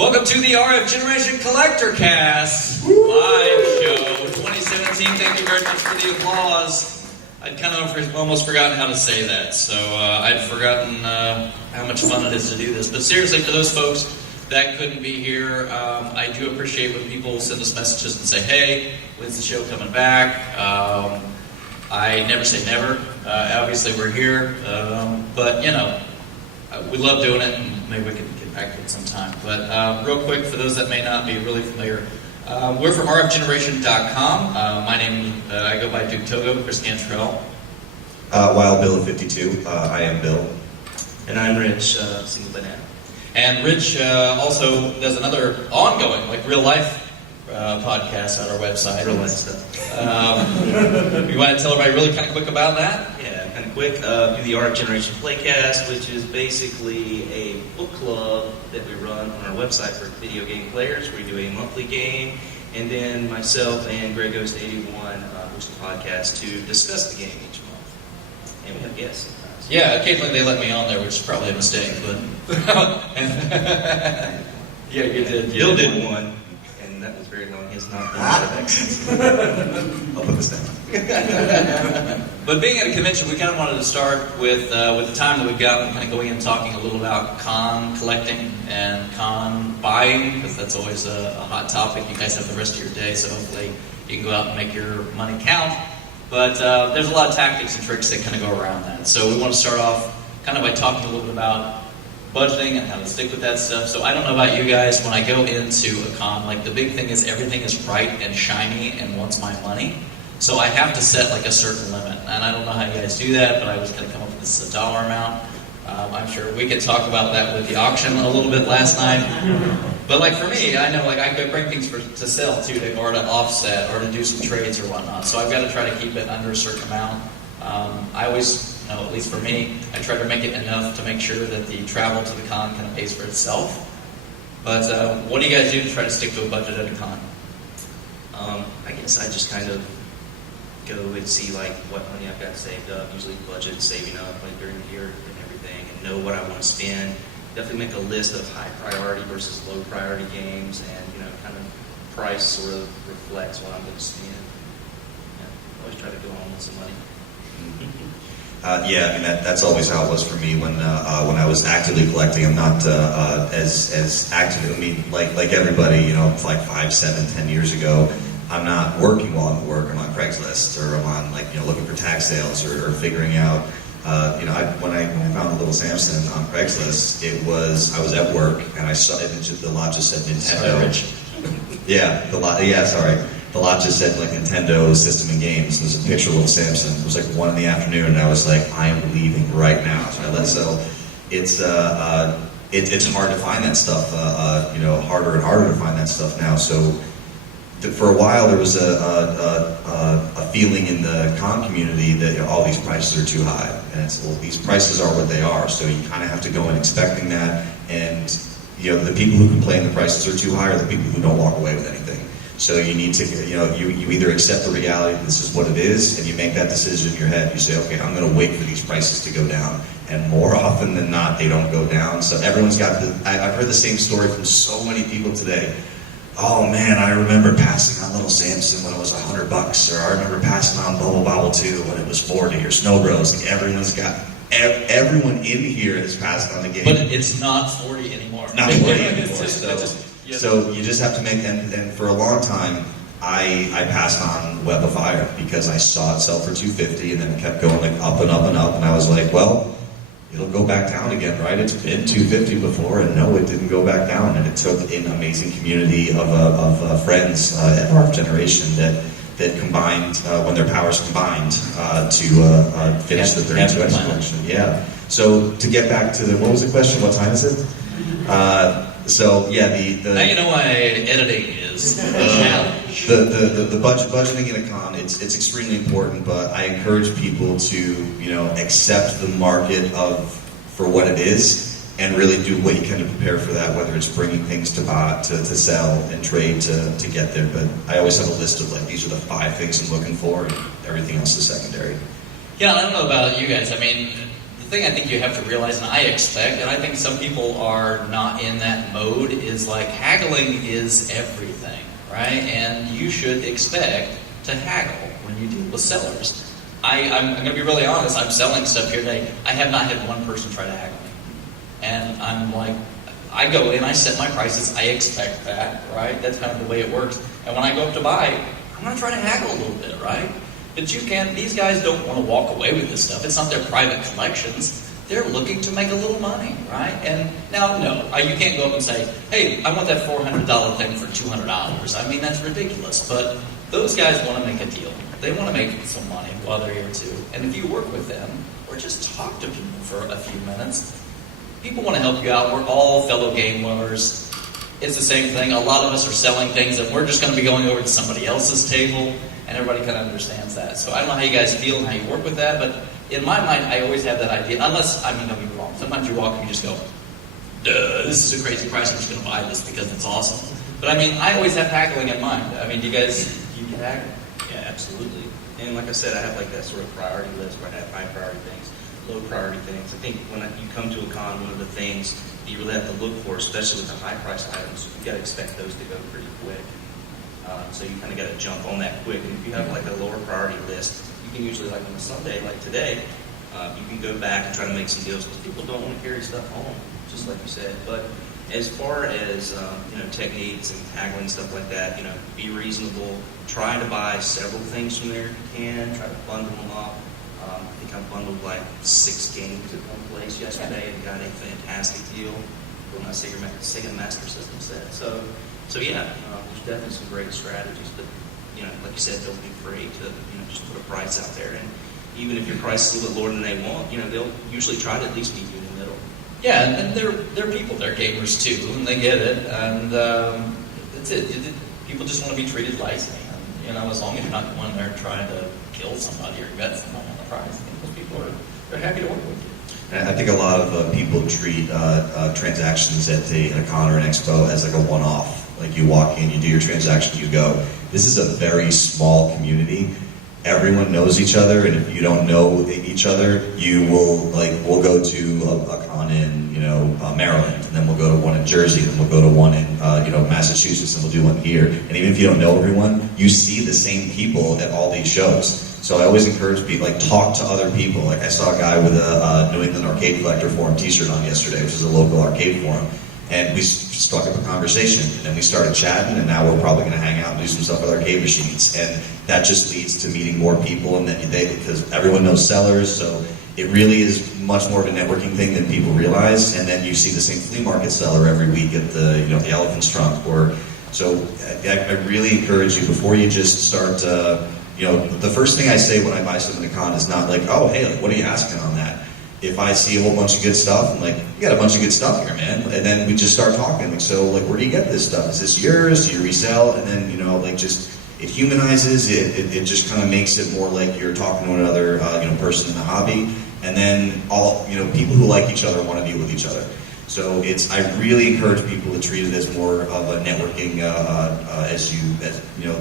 Welcome to the RF Generation Collectorcast live show 2017. Thank you very much for the applause. I'd kind of almost forgotten how to say that, so I'd forgotten how much fun it is to do this. But seriously, for those folks that couldn't be here, I do appreciate when people send us messages and say, hey, when's the show coming back? I never say never. Obviously, we're here, but you know, we love doing it, and maybe we can get back to it sometime. But real quick, for those that may not be really familiar, we're from RFGeneration.com. My name, I go by Duke Togo, Chris Cantrell. Wild Bill of 52. I am Bill. And I'm Rich, Singlebanana. And Rich also does another ongoing, like real life podcast on our website. Real life stuff. You want to tell everybody really kind of quick about that? Yeah, kind of quick. Do the RFG Playcast, which is basically a book club that we run on our website for video game players. We do a monthly game, and then myself and Greg Goes to 81 host a podcast to discuss the game each month. And we have guests sometimes. Yeah, occasionally they let me on there, which is probably a mistake, but yeah, you did. Bill did one. That was very long. He has not done that accent. I'll put this down. But being at a convention, we kind of wanted to start with the time that we've got, and kind of going in and talking a little about con collecting and con buying, because that's always a hot topic. You guys have the rest of your day, so hopefully you can go out and make your money count. But there's a lot of tactics and tricks that kind of go around that. So we want to start off kind of by talking a little bit about budgeting and how to stick with that stuff. So I don't know about you guys, when I go into a con, like the big thing is everything is bright and shiny and wants my money. So I have to set like a certain limit. And I don't know how you guys do that, but I was going to come up with this dollar amount. I'm sure we could talk about that with the auction a little bit last night. But like for me, I know like I could bring things to sell too, or to offset, or to do some trades or whatnot. So I've got to try to keep it under a certain amount. I always, at least for me, I try to make it enough to make sure that the travel to the con kind of pays for itself. But what do you guys do to try to stick to a budget at a con? I guess I just kind of go and see like what money I've got saved up, usually budget saving up like during the year and everything, and know what I want to spend. Definitely make a list of high priority versus low priority games, and you know, kind of price sort of reflects what I'm going to spend. Yeah, always try to go home with some money. Yeah, I mean that's always how it was for me when I was actively collecting. I'm not as active. I mean, like everybody, you know, like 5, 7, 10 years ago, I'm not working while I'm at work. I'm on Craigslist, or I'm on looking for tag sales, or figuring out. When I found the little Samson on Craigslist, I was at work and I saw it. The lot just said Nintendo. Sorry, Yeah, the lot. Yeah, sorry. The lot just said like Nintendo System and Games. There's a picture of little Samson. It was like 1 PM, and I was like, I am leaving right now. So it's hard to find that stuff. Harder and harder to find that stuff now. So for a while there was a feeling in the con community that all these prices are too high, and it's these prices are what they are. So you kind of have to go in expecting that, and the people who complain the prices are too high are the people who don't walk away with anything. So you need to, you either accept the reality that this is what it is, and you make that decision in your head. You say, okay, I'm going to wait for these prices to go down. And more often than not, they don't go down. So everyone's got I've heard the same story from so many people today. Oh man, I remember passing on Little Samson when it was $100, or I remember passing on Bubble Bobble 2 when it was 40, or Snow Bros. Like everyone in here has passed on the game. But it's not 40 anymore. Not 40 anymore. So you just have to make, and for a long time, I passed on Web of Fire because I saw it sell for $250, and then it kept going like up and up and up, and I was like, well, it'll go back down again, right? It's been $250 before, and no, it didn't go back down, and it took an amazing community of friends at our generation that combined, when their powers combined, to finish the 32 X collection. Yeah. So to get back to what was the question? What time is it? So yeah, now you know why editing is a challenge. The budgeting in a con, it's extremely important, but I encourage people to accept the market for what it is, and really do what you can to prepare for that. Whether it's bringing things to buy, to sell, and trade to get there. But I always have a list of these are the 5 things I'm looking for, and everything else is secondary. Yeah, I don't know about you guys. I mean, the thing I think you have to realize, and I expect, and I think some people are not in that mode, is like haggling is everything, right? And you should expect to haggle when you deal with sellers. I'm going to be really honest. I'm selling stuff here today. I have not had one person try to haggle me, and I'm like, I go in, I set my prices, I expect that, right? That's kind of the way it works. And when I go up to buy, I'm going to try to haggle a little bit, right? But you can't, these guys don't want to walk away with this stuff. It's not their private collections. They're looking to make a little money, right? And now, no, you can't go up and say, hey, I want that $400 thing for $200. I mean, that's ridiculous. But those guys want to make a deal. They want to make some money while they're here too. And if you work with them, or just talk to people for a few minutes, people want to help you out. We're all fellow game lovers. It's the same thing. A lot of us are selling things and we're just going to be going over to somebody else's table, and everybody kind of understands that. So I don't know how you guys feel and how you work with that, but in my mind, I always have that idea. Unless, I mean, don't get me wrong. Sometimes you walk and you just go, duh, this is a crazy price. I'm just going to buy this because it's awesome. But I mean, I always have haggling in mind. I mean, do you guys, you can haggle? Yeah, absolutely. And like I said, I have like that sort of priority list where I have high priority things, low priority things. I think when you come to a con, one of the things you really have to look for, especially with the high price items, you've got to expect those to go pretty quick. So you kind of got to jump on that quick. And if you have like a lower priority list, you can usually, like on a Sunday like today, you can go back and try to make some deals because people don't want to carry stuff home, just like you said. But as far as techniques and haggling stuff like that, be reasonable. Try to buy several things from there if you can. Try to bundle them up. I think I bundled like 6 games at one place yesterday and got a fantastic deal for my Sega Master System set. So yeah, there's definitely some great strategies. But like you said, don't be afraid to just put a price out there. And even if your price is a little bit lower than they want, they'll usually try to at least meet you in the middle. Yeah, and they're people. They're gamers too, and they get it. And that's it. People just want to be treated nicely. And as long as you're not going there trying to kill somebody or bet somebody on the price, I think those people are happy to work with you. And I think a lot of people treat transactions at a con or an expo as like a one-off. Like you walk in, you do your transaction, you go. This is a very small community. Everyone knows each other, and if you don't know each other, you will we'll go to a con in Maryland, and then we'll go to one in Jersey, and we'll go to one in Massachusetts, and we'll do one here. And even if you don't know everyone, you see the same people at all these shows. So I always encourage people, talk to other people. Like I saw a guy with a New England Arcade Collector Forum t-shirt on yesterday, which is a local arcade forum. And we struck up a conversation, and then we started chatting, and now we're probably going to hang out and do some stuff with arcade machines. And that just leads to meeting more people, and then because everyone knows sellers, so it really is much more of a networking thing than people realize. And then you see the same flea market seller every week at the the Elephant's Trunk. So I really encourage you, before you just start. The first thing I say when I buy something at a con is not like, oh hey, what are you asking on that? If I see a whole bunch of good stuff, I'm like, you got a bunch of good stuff here, man. And then we just start talking. Where do you get this stuff? Is this yours? Do you resell? And then, it humanizes it. It just kind of makes it more like you're talking to another, person in the hobby. And then people who like each other want to deal with each other. So I really encourage people to treat it as more of a networking,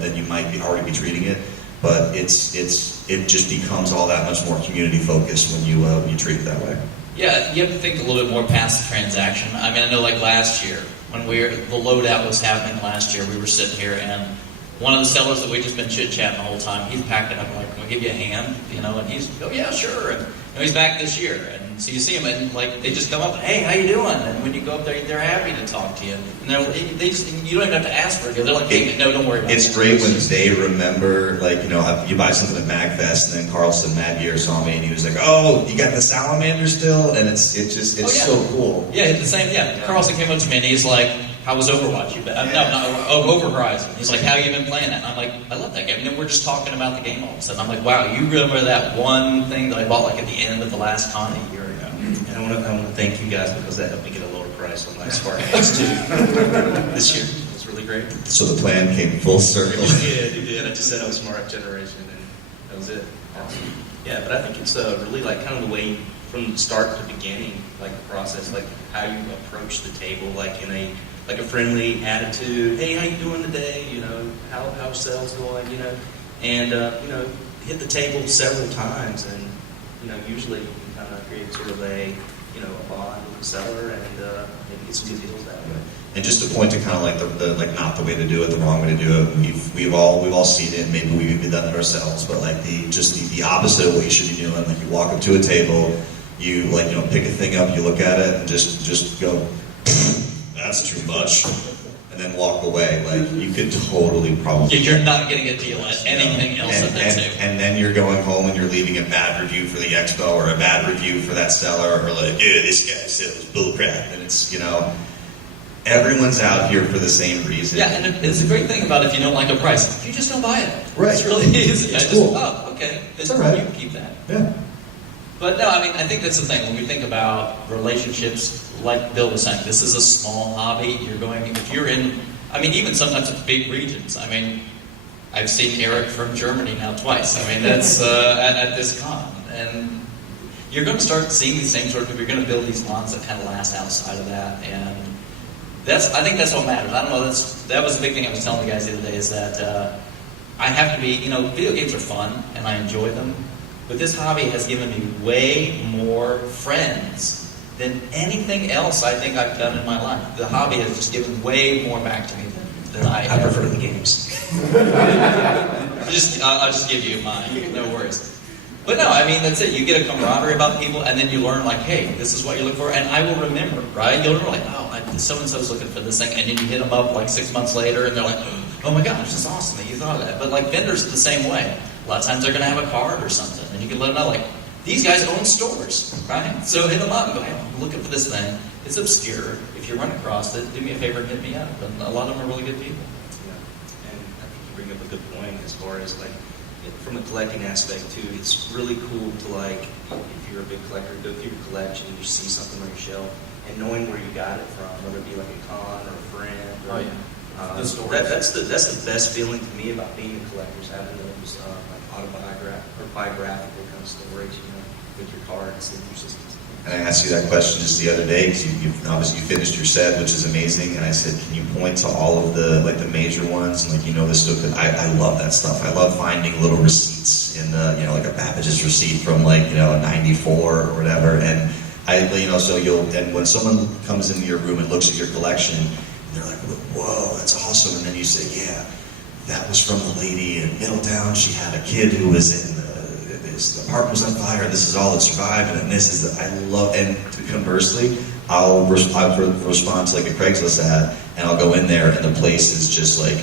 than you might already be treating it. But it just becomes all that much more community focused when you treat it that way. Yeah, you have to think a little bit more past the transaction. I mean, I know like last year when the loadout was happening last year, we were sitting here and one of the sellers that we just been chit chatting the whole time, he's packed it up. I'm like, can we give you a hand? And he's, oh yeah, sure. And he's back this year, and so you see him, and they just come up and, hey, how you doing? And when you go up there, they're happy to talk to you. And you don't even have to ask for it. They're like, hey, no, don't worry about it. It's great when they remember, you buy something at MagFest, and then Carlson that year saw me, and he was like, oh, you got the salamander still? And it's so cool. Yeah, the same. Yeah, Carlson came up to me, and he's like, how was Overwatch? Over Horizon. He's like, how you been playing it? And I'm like, I love that game. And then we're just talking about the game all of a sudden. I'm like, wow, you remember that one thing that I bought at the end of the last con a year ago? And I want to thank you guys because that helped me get a lower price on my Sparkbox too this year. It was really great. So the plan came full circle. It did. I just said I was from RF generation, and that was it. Awesome. Yeah, but I think it's really kind of the way from start to beginning, the process, how you approach the table, in a friendly attitude. Hey, how you doing today? How sales going? And hit the table several times, and usually kind of create sort of a a bond with the seller and maybe get some good deals that way. And just to point to kind of like the like not the way to do it, the wrong way to do it. We've all seen it. Maybe we've even done it ourselves. But like the opposite of what you should be doing. Like you walk up to a table, you pick a thing up, you look at it, and just go, that's too much, and then walk away. Like you could totally probably. You're not getting a deal at anything else at that table. And then you're going home and you're leaving a bad review for the expo or a bad review for that seller, or like, yeah, this guy said it was bullcrap, and it's everyone's out here for the same reason. Yeah, and it's a great thing about if you don't like a price, you just don't buy it. Right. It's really easy. It's cool. Okay. It's all right. You can keep that. Yeah. But no, I mean, I think that's the thing. When we think about relationships, like Bill was saying, this is a small hobby. If you're in, I mean, even sometimes it's big regions. I mean, I've seen Eric from Germany now twice. I mean, that's at this con. And you're going to start seeing these same sort of people. You're going to build these bonds that kind of last outside of that. And I think that's what matters. I don't know, that was the big thing I was telling the guys the other day, is that I have to be, video games are fun, and I enjoy them. But this hobby has given me way more friends than anything else I think I've done in my life. The hobby has just given way more back to me than I have. I prefer the games. I'll just give you mine, no worries. But no, I mean, that's it. You get a camaraderie about people, and then you learn, like, hey, this is what you look for, and I will remember, right? You'll remember, like, oh, so-and-so's looking for this thing, and then you hit them up, like, 6 months later, and they're like, oh my gosh, that's awesome that you thought of that. But, like, vendors are the same way. A lot of times they're going to have a card or something, and you can let them know, like, these guys own stores, right? So hit them up and go, hey, I'm looking for this thing. It's obscure. If you run across it, do me a favor and hit me up. And a lot of them are really good people. Yeah, and I think you bring up a good point as far as, like, from a collecting aspect too. It's really cool to, like, if you're a big collector, go through your collection and you see something on your shelf, and knowing where you got it from, whether it be like a con or a friend. Or, The story. That's the best feeling to me about being a collector, is having those biographical kind of stories, with your cards and your systems. And I asked you that question just the other day, because you finished your set, which is amazing. And I said, can you point to all of the major ones, and this stuff? Because I love that stuff. I love finding little receipts in the like a Babbage's receipt from a '94 or whatever. And and when someone comes into your room and looks at your collection, they're like, whoa, that's awesome. And then you say, yeah, that was from the lady in Middletown. She had a kid who was in the apartment was on fire, and this is all that survived, and this is I love. And conversely, I'll respond to like a Craigslist ad, and I'll go in there, and the place is just like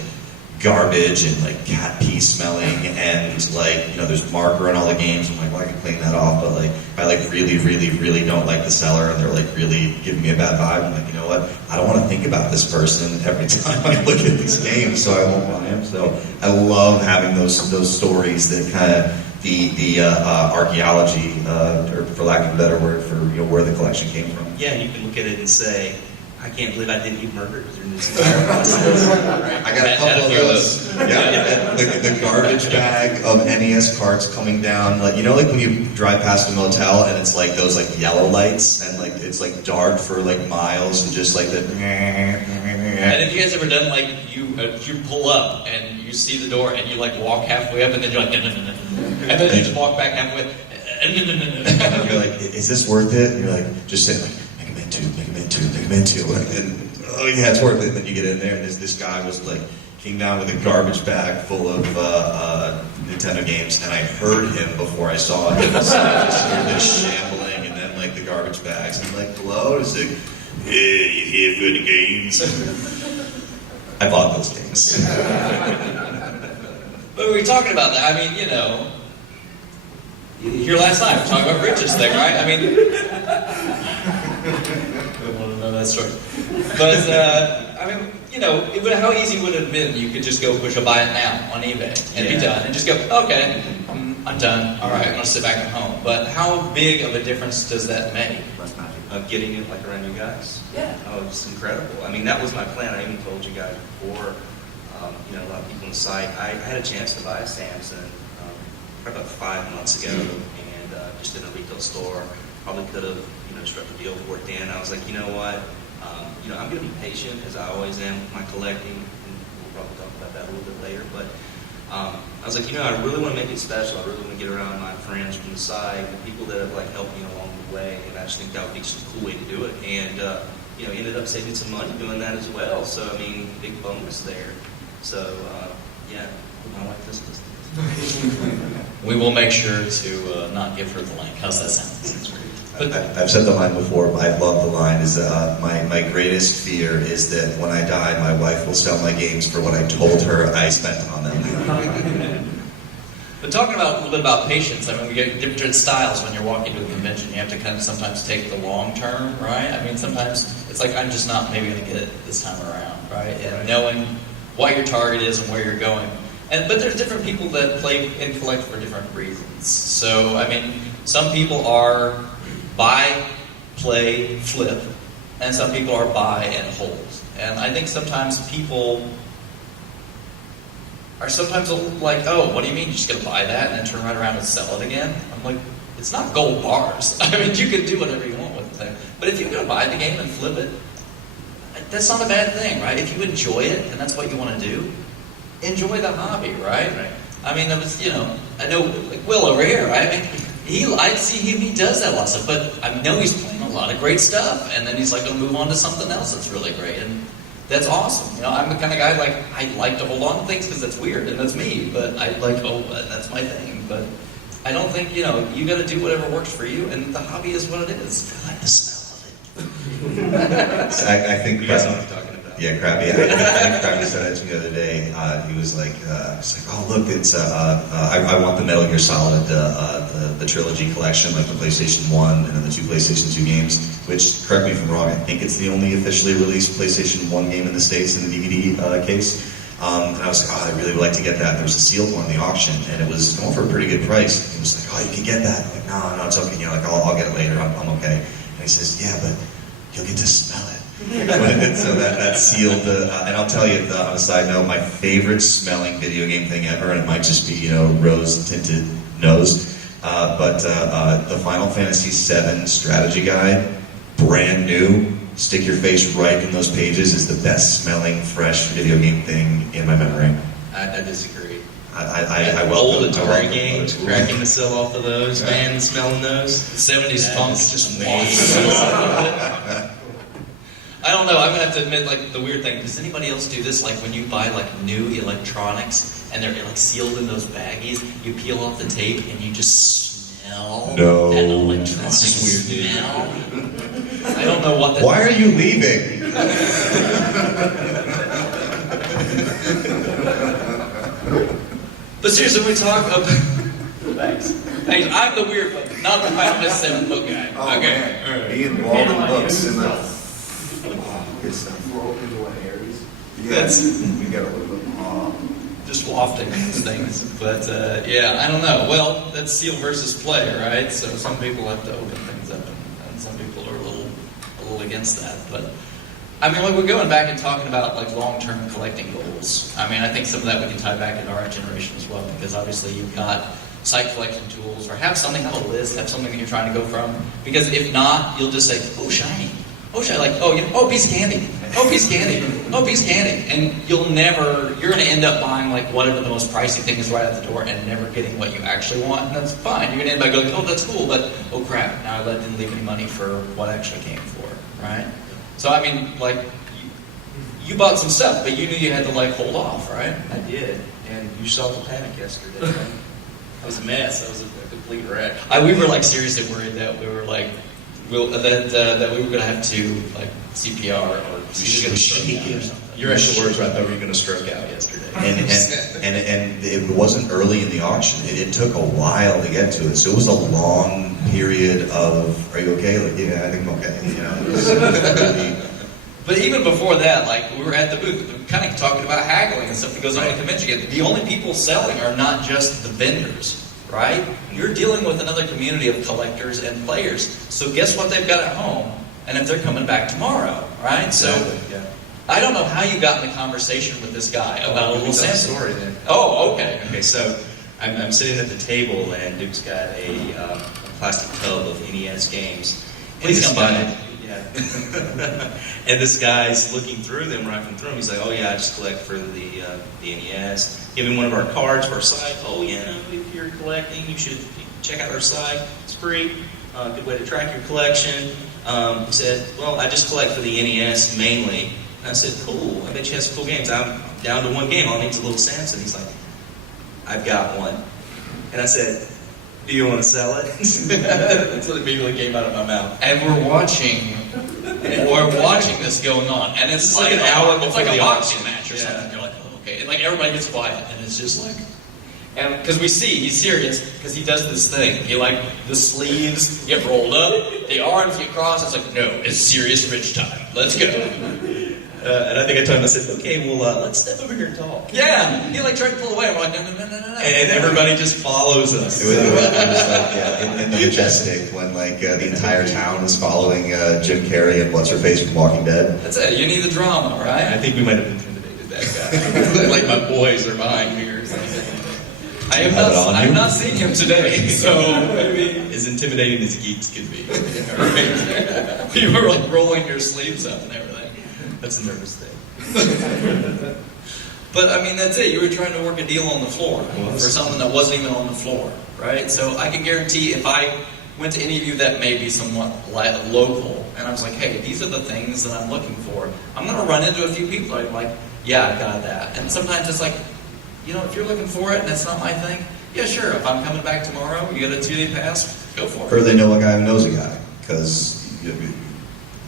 garbage and like cat pee smelling, and like there's marker on all the games. I'm like, well, I can clean that off, but like I like really, really, really don't like the seller, and they're like really giving me a bad vibe. I'm like, you know what? I don't want to think about this person every time I look at these games, so I won't buy them. So I love having those stories that kind of the archaeology, or for lack of a better word, for where the collection came from. Yeah, you can look at it and say, I can't believe I didn't eat murder during this entire process. I got a couple of those. Yeah, the garbage bag of NES carts coming down, like like when you drive past a motel and it's like those like yellow lights, and like it's like dark for like miles, and just like the. And have you guys ever done like you pull up and you see the door and you like walk halfway up and then you're like no. And then you just walk back halfway and you're like, is this worth it? And you're like, just say like, make them into, and oh yeah, it's worth it. And then you get in there, and this guy was like, came down with a garbage bag full of Nintendo games, and I heard him before I saw him. So I just heard this shambling, and then like the garbage bags, and I'm like, hello, it's like, yeah, you here for the games? I bought those games. But we were talking about that. I mean, here last night, we were talking about Rich's thing, right? I mean, I want to know that story. But, I mean, how easy would it have been? You could just go push a buy it now on eBay and be done, and just go, okay, I'm done. All right, I'm going to sit back at home. But how big of a difference does that make? Of getting it like around you guys? Yeah. Oh, it's incredible. I mean, that was my plan. I even told you guys before, a lot of people on the site. I had a chance to buy a Samsung probably about 5 months ago, and just in a retail store. Probably could have, struck a deal for it then. I was like, you know what? I'm going to be patient, as I always am with my collecting, and we'll probably talk about that a little bit later. But I was like, I really want to make it special. I really want to get around my friends from the side, the people that have like helped me along the way, and I just think that would be just a cool way to do it. And ended up saving some money doing that as well. So I mean, big bonus there. So yeah, I like this business. We will make sure to not give her the link. How's that sound? That's great. But I've said the line before, but I love the line, is my greatest fear is that when I die, my wife will sell my games for what I told her I spent on them. But talking about a little bit about patience, I mean, we get different styles when you're walking to a convention. You have to kind of sometimes take the long term, right? I mean, sometimes it's like, I'm just not maybe going to get it this time around, right? And knowing what your target is and where you're going. But there's different people that play and collect for different reasons. So, I mean, some people are buy, play, flip, and some people are buy and hold. And I think sometimes people are sometimes like, oh, what do you mean you're just going to buy that and then turn right around and sell it again? I'm like, it's not gold bars. I mean, you can do whatever you want with the thing. But if you're going to buy the game and flip it, that's not a bad thing, right? If you enjoy it and that's what you want to do, enjoy the hobby, right? I mean, I know like Will over here, right? I mean, I see him, he does that a lot of stuff, but I know he's playing a lot of great stuff, and then he's like going to move on to something else that's really great, and that's awesome. I'm the kind of guy, like, I like to hold on to things because that's weird, and that's me, but I like, that's my thing, but I don't think, you got to do whatever works for you, and the hobby is what it is. I like the smell of it. I think You guys know what I'm talking about. Yeah, Krabby. I think Krabby said that to me the other day. He was like, oh look, it's I want the Metal Gear Solid, the trilogy collection, like the PlayStation 1 and then the 2 PlayStation 2 games. Which, correct me if I'm wrong, I think it's the only officially released PlayStation 1 game in the States in the DVD case. And I was like, I really would like to get that. There was a sealed one in the auction, and it was going for a pretty good price. He was like, you can get that. I'm like, no, it's okay. I'll get it later. I'm okay. And he says, yeah, but you'll get to smell it. So that's sealed. And I'll tell you, on a side note, my favorite smelling video game thing ever, and it might just be, rose-tinted nose, but the Final Fantasy VII strategy guide, brand new, stick your face right in those pages, is the best smelling, fresh video game thing in my memory. I disagree. I Old welcome Atari games, cracking the seal off of those, man, smelling those. 70s funk just amazing. I don't know, I'm going to have to admit, like, the weird thing, does anybody else do this? Like, when you buy, like, new electronics, and they're, like, sealed in those baggies, you peel off the tape, and you just smell that electronic That's just weird, smell. I don't know what that... Why are you leaving? But seriously, we talk about... Thanks. I'm the weird one, not the Final Fantasy VII book guy. Oh, okay. Man. All right. Be involved in books and good stuff. That's- We got a little bit. Just wafting these things. But, yeah, I don't know. Well, that's seal versus play, right? So some people have to open things up, and some people are a little against that. But, I mean, like, we're going back and talking about, like, long-term collecting goals. I mean, I think some of that we can tie back into our generation as well, because obviously you've got site collection tools, or have something on a list, have something that you're trying to go from. Because if not, you'll just say, oh, shiny. Oh, shiny. Like, piece of candy. Oh, piece of candy. Oh, piece of candy. And you're going to end up buying, like, whatever the most pricey thing is right out the door and never getting what you actually want. And that's fine. You're going to end up going, oh, that's cool, but, oh, crap, now I didn't leave any money for what I actually came for, right? So, I mean, like, you bought some stuff, but you knew you had to, like, hold off, right? I did, and you saw the panic yesterday. Right? I was a mess. I was a complete wreck. We were, like, seriously worried that we were, like, that we were going to have to, like, CPR or You're something. Your actual words right there were you going to stroke out yesterday. And it wasn't early in the auction. It took a while to get to it. So it was a long period of, are you okay? Like, yeah, I think I'm okay. It was really... But even before that, like, we were at the booth, kind of talking about haggling and stuff that goes on at the convention. The only people selling are not just the vendors, right? You're dealing with another community of collectors and players. So guess what they've got at home? And if they're coming back tomorrow, right? So yeah. I don't know how you got in the conversation with this guy about a little Samson. story then. Oh, okay. Okay, so I'm sitting at the table and Duke's got a plastic tub of NES games. Please come by. Yeah, And this guy's looking through them, rifling through them. He's like, "Oh yeah, I just collect for the NES." Give him one of our cards for our site. "Oh yeah, if you're collecting, you should check out our site. It's free. Good way to track your collection." He said, "Well, I just collect for the NES mainly." And I said, "Cool. I bet you have some cool games. I'm down to one game. All I need is a little Samson." He's like, "I've got one." And I said, "Do you want to sell it?" That's what immediately came out of my mouth. And we're watching this going on, and it's like an hour it's like before a the boxing auction. match or Yeah. something. You're like, oh, okay, and like everybody gets quiet, and it's just like, and because we see he's serious because he does this thing. He like the sleeves get rolled up, the arms get crossed. It's like, no, it's serious rich time. Let's go. And I think I told him, I said, "Okay, well, let's step over here and talk." Yeah, he like tried to pull away. I'm like, no. And everybody just follows us. It was like in the Majestic when like the entire town is following Jim Carrey and what's her face from Walking Dead. That's it. You need the drama, I right? think we might have intimidated that guy. Like my boys are behind me or something. I have not seen him today, so maybe As intimidating as geeks can be. you were like rolling your sleeves up and everything. That's a nervous thing. But I mean, that's it. You were trying to work a deal on the floor for something that wasn't even on the floor, right? So I can guarantee if I went to any of you that may be somewhat local, and I was like, hey, these are the things that I'm looking for, I'm going to run into a few people that are like, yeah, I got that. And sometimes it's like, you know, if you're looking for it and it's not my thing, yeah, sure. If I'm coming back tomorrow, you get a 2-day pass, go for Or it. they know a guy who knows a guy, because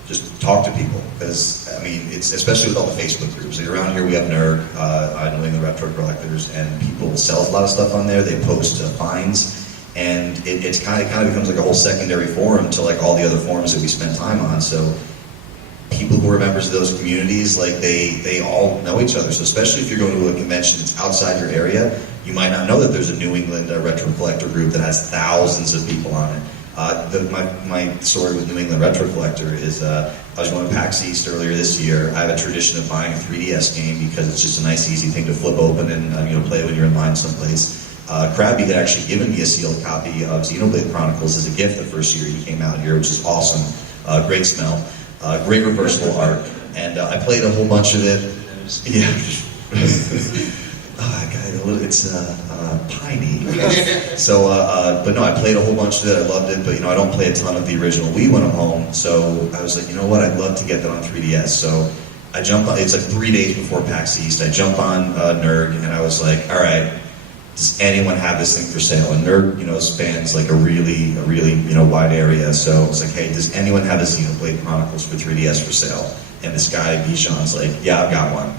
just talk to people. Because I mean, it's especially with all the Facebook groups. Like around here, we have Nerd, New England Retro Collectors, and people sell a lot of stuff on there. They post finds, and it kind of becomes like a whole secondary forum to like all the other forums that we spend time on. So people who are members of those communities, like they all know each other. So especially if you're going to a convention that's outside your area, you might not know that there's a New England Retro Collector group that has thousands of people on it. My story with New England Retro Collector is I was going to PAX East earlier this year. I have a tradition of buying a 3DS game because it's just a nice, easy thing to flip open and play when you're in line someplace. Krabby had actually given me a sealed copy of Xenoblade Chronicles as a gift the first year he came out here, which is awesome. Great smell, great reversible art, and I played a whole bunch of it. Yeah. It's piney. So, but no, I played a whole bunch of it. I loved it, but I don't play a ton of the original Wii when I'm home. So I was like, you know what? I'd love to get that on 3DS. So I jumped on. It's like 3 days before PAX East. I jump on Nerd, and I was like, all right, does anyone have this thing for sale? And Nerd, spans like a really wide area. So I was like, hey, does anyone have a Xenoblade Chronicles for 3DS for sale? And this guy Bijan's like, yeah, I've got one.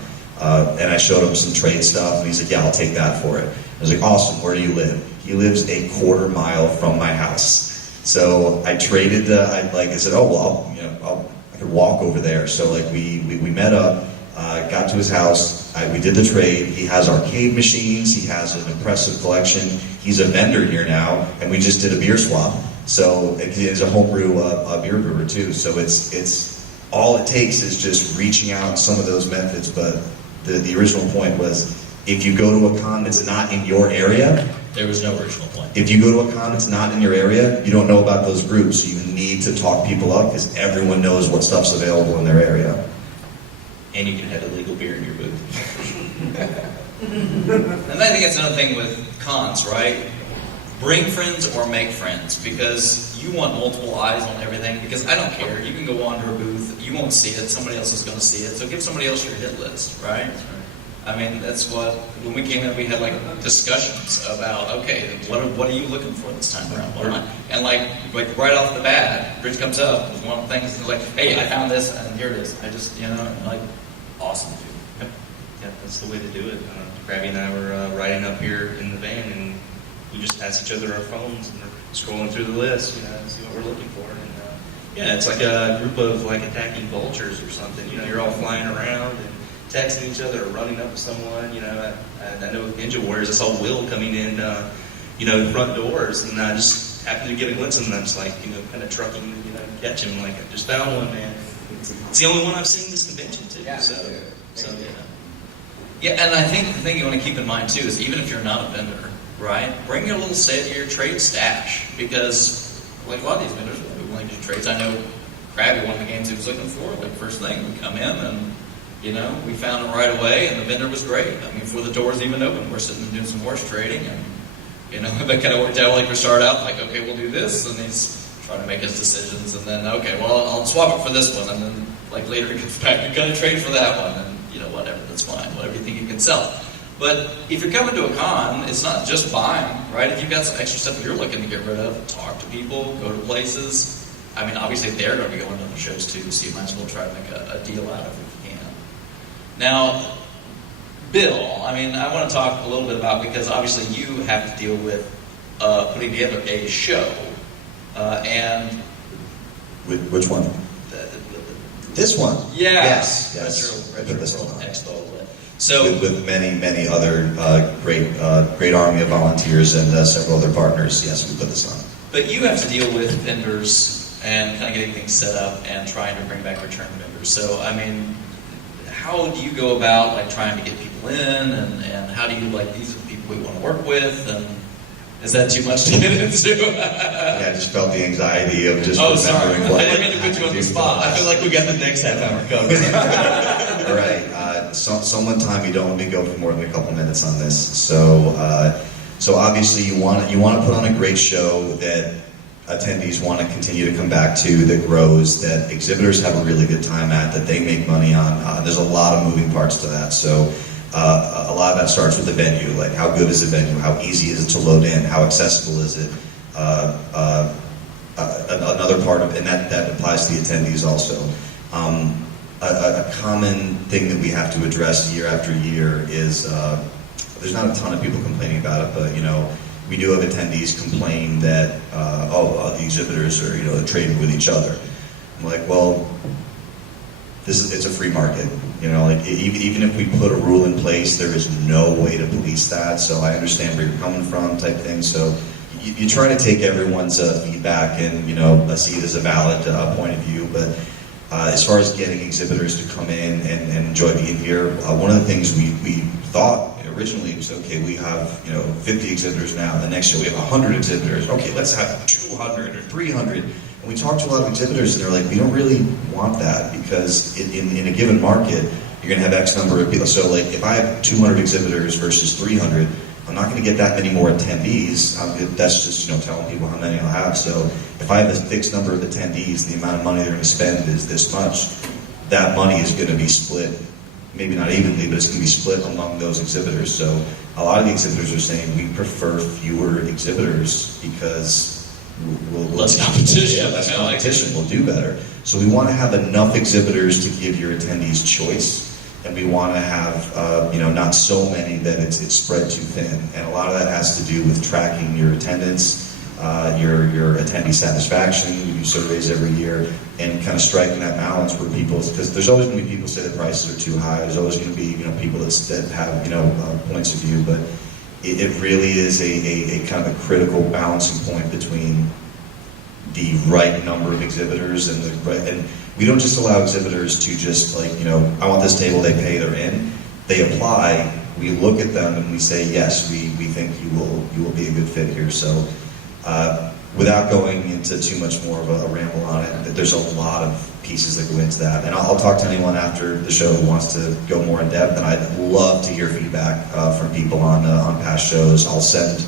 And I showed him some trade stuff, and he's like, yeah, I'll take that for it. I was like, awesome, where do you live? He lives a quarter mile from my house. So I traded, I said, oh, well, I could walk over there. So like we met up, got to his house, we did the trade. He has arcade machines, he has an impressive collection. He's a vendor here now, and we just did a beer swap. So he's a homebrew beer brewer too. So it's all it takes is just reaching out some of those methods, but the original point was, if you go to a con that's not in your area, There was no original point. if you go to a con that's not in your area, you don't know about those groups, so you need to talk people up because everyone knows what stuff's available in their area. And you can have illegal beer in your booth. And I think it's another thing with cons, right? Bring friends or make friends, because you want multiple eyes on everything, because I don't care. You can go onto a booth, you won't see it, somebody else is going to see it, so give somebody else your hit list, right? I mean, that's what, when we came in, we had like discussions about, okay, what are you looking for this time around? What am I? And like right off the bat, Rich comes up with one of the things, and he's like, hey, I found this, and here it is. I just, like, awesome, dude. Yep. Yeah, that's the way to do it. Krabby and I were riding up here in the van, and we just ask each other our phones, and we're scrolling through the list, and see what we're looking for. And yeah, it's like a group of like attacking vultures or something. You're all flying around and texting each other or running up to someone. I know with Ninja Warriors, I saw Will coming in, the front doors, and I just happened to get a glimpse of him, and I'm just like, kind of trucking, catch him. Like, I just found one, man. It's the only one I've seen this convention too. Yeah. So yeah. Yeah, and I think the thing you want to keep in mind too is, even if you're not a vendor, right, bring your little your trade stash, because like a lot of these vendors will be willing to do trades. I know grab one of the games he was looking for. Like first thing, we come in and we found it right away, and the vendor was great. I mean, before the doors even opened, we're sitting and doing some horse trading, and that kind of worked out. Like we started out like, okay, we'll do this, and he's trying to make his decisions, and then okay, well I'll swap it for this one, and then like later he comes back, you're gonna trade for that one, and whatever, that's fine, whatever you think you can sell. But if you're coming to a con, it's not just buying, right? If you've got some extra stuff you're looking to get rid of, talk to people, go to places. I mean, obviously they're going to be going to the shows too, so you might as well try to make a deal out of it if you can. Now, Bill, I mean, I want to talk a little bit about, because obviously you have to deal with putting together a show, and... Which one? This one? Yeah. Yes. RetroWorld Expo. So with many other great army of volunteers and several other partners, yes, we put this on. But you have to deal with vendors and kind of getting things set up and trying to bring back return vendors. So I mean, how do you go about like trying to get people in, and how do you like, these are the people we want to work with, and is that too much to get into? Yeah, I just felt the anxiety of just remembering what I didn't mean to put you on the spot. I feel like we got the next half hour covered. All right. Someone time you don't want me to go for more than a couple minutes on this. So obviously you want to put on a great show that attendees want to continue to come back to, that grows, that exhibitors have a really good time at, that they make money on. There's a lot of moving parts to that. So a lot of that starts with the venue, like how good is the venue, how easy is it to load in, how accessible is it. Another part of, and that applies to the attendees also. A common thing that we have to address year after year is there's not a ton of people complaining about it, but we do have attendees complain that the exhibitors are trading with each other. I'm like, well, it's a free market. Like even if we put a rule in place, there is no way to police that. So I understand where you're coming from, type thing. So you try to take everyone's feedback and see it as a valid point of view, but. As far as getting exhibitors to come in and enjoy being here, one of the things we thought originally was, okay, we have 50 exhibitors now. The next show we have 100 exhibitors. Okay, let's have 200 or 300. And we talked to a lot of exhibitors, and they're like, we don't really want that, because in a given market, you're going to have X number of people. So like if I have 200 exhibitors versus 300, I'm not going to get that many more attendees. That's just telling people how many I'll have. So if I have a fixed number of attendees, the amount of money they're going to spend is this much. That money is going to be split, maybe not evenly, but it's going to be split among those exhibitors. So a lot of the exhibitors are saying we prefer fewer exhibitors because we'll less competition. Yeah, less competition. We'll do better. So we want to have enough exhibitors to give your attendees choice. And we want to have, not so many that it's spread too thin. And a lot of that has to do with tracking your attendance, your attendee satisfaction. We do surveys every year, and kind of striking that balance where because there's always going to be people who say the prices are too high. There's always going to be, people that have, points of view. But it really is a kind of a critical balancing point between the right number of exhibitors and we don't just allow exhibitors to just I want this table, they pay, they're in. They apply, we look at them and we say, yes, we think you will be a good fit here. So without going into too much more of a ramble on it, there's a lot of pieces that go into that. And I'll talk to anyone after the show who wants to go more in depth, and I'd love to hear feedback from people on past shows. I'll send,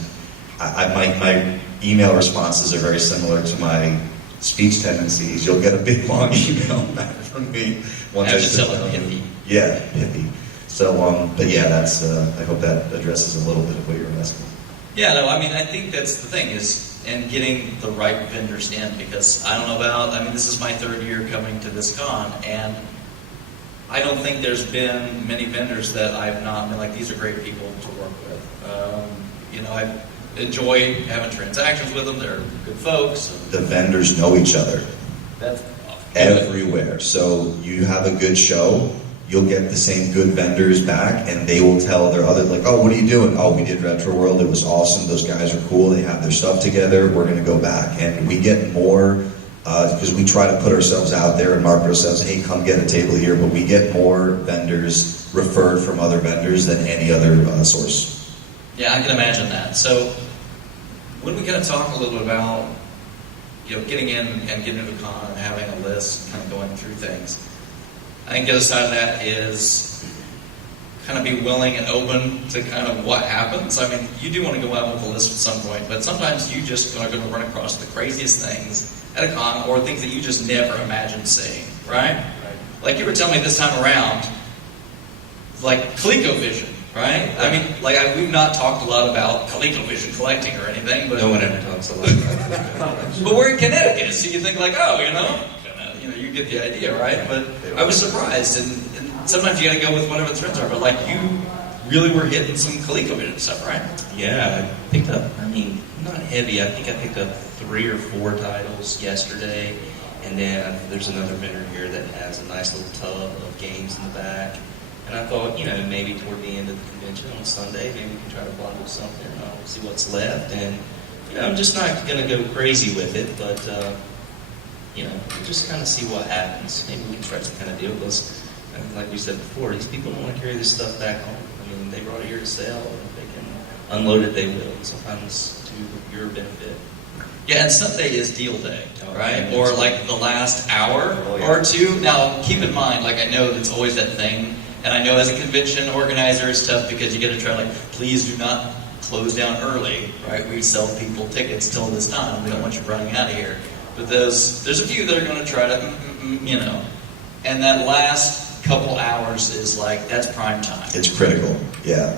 my email responses are very similar to my speech tendencies. You'll get a big long email back from me once I sit down. Yeah, pithy. So, but yeah, that's. I hope that addresses a little bit of what you're asking. Yeah, no, I mean, I think that's the thing is, and getting the right vendors in, because I don't know about. I mean, this is my third year coming to this con, and I don't think there's been many vendors that I've not been like, these are great people to work with. I've enjoyed having transactions with them. They're good folks. The vendors know each other. That's everywhere. So you have a good show, you'll get the same good vendors back, and they will tell their other, like, oh, what are you doing? Oh, we did RetroWorld. It was awesome. Those guys are cool. They have their stuff together. We're going to go back. And we get more, because we try to put ourselves out there and market ourselves, hey, come get a table here, but we get more vendors referred from other vendors than any other source. Yeah, I can imagine that. So when we kind of talk a little bit about, getting in and getting into a con and having a list, kind of going through things. I think the other side of that is kind of be willing and open to kind of what happens. I mean, you do want to go out with a list at some point, but sometimes you just are going to run across the craziest things at a con, or things that you just never imagined seeing, right? Like you were telling me this time around, like ColecoVision, right? I mean, we've not talked a lot about ColecoVision collecting or anything, but No one ever talks a lot about it. but we're in Connecticut, so you think like, oh, you get the idea, right? But I was surprised, and sometimes you got to go with whatever the trends are. But like you really were hitting some ColecoVision stuff, right? Yeah, I picked up, not heavy, I think I picked up 3 or 4 titles yesterday, and then there's another vendor here that has a nice little tub of games in the back. And I thought, maybe toward the end of the convention on Sunday, maybe we can try to bundle something, I'll see what's left. And, I'm just not going to go crazy with it, but, we'll just kind of see what happens. Maybe we can try some kind of deal, because, like we said before, these people don't want to carry this stuff back home. They brought it here to sell, and if they can unload it, they will, sometimes to your benefit. Yeah, and Sunday is deal day, right? Or like the last hour or two. Now, keep in mind, I know that's always that thing, and I know as a convention organizer it's tough because you get to try please do not close down early, right? We sell people tickets till this time. We don't want you running out of here. But there's a few that are going to try to, and that last couple hours is that's prime time. It's critical, yeah.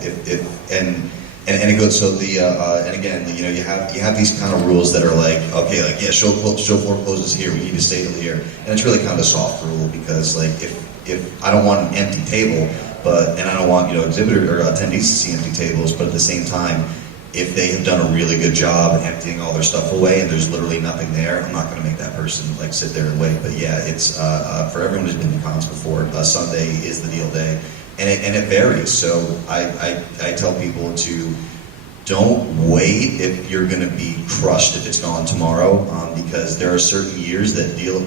And it goes so and again, you have these kind of rules that are show floor closes here. We need to stay till here, and it's really kind of a soft rule because if I don't want an empty table, and I don't want exhibitor or attendees to see empty tables, but at the same time, if they have done a really good job emptying all their stuff away and there's literally nothing there, I'm not going to make that person sit there and wait. But yeah, it's for everyone who's been to cons before, Sunday is the deal day, and it varies. So I tell people to don't wait if you're going to be crushed if it's gone tomorrow, because there are certain years that deal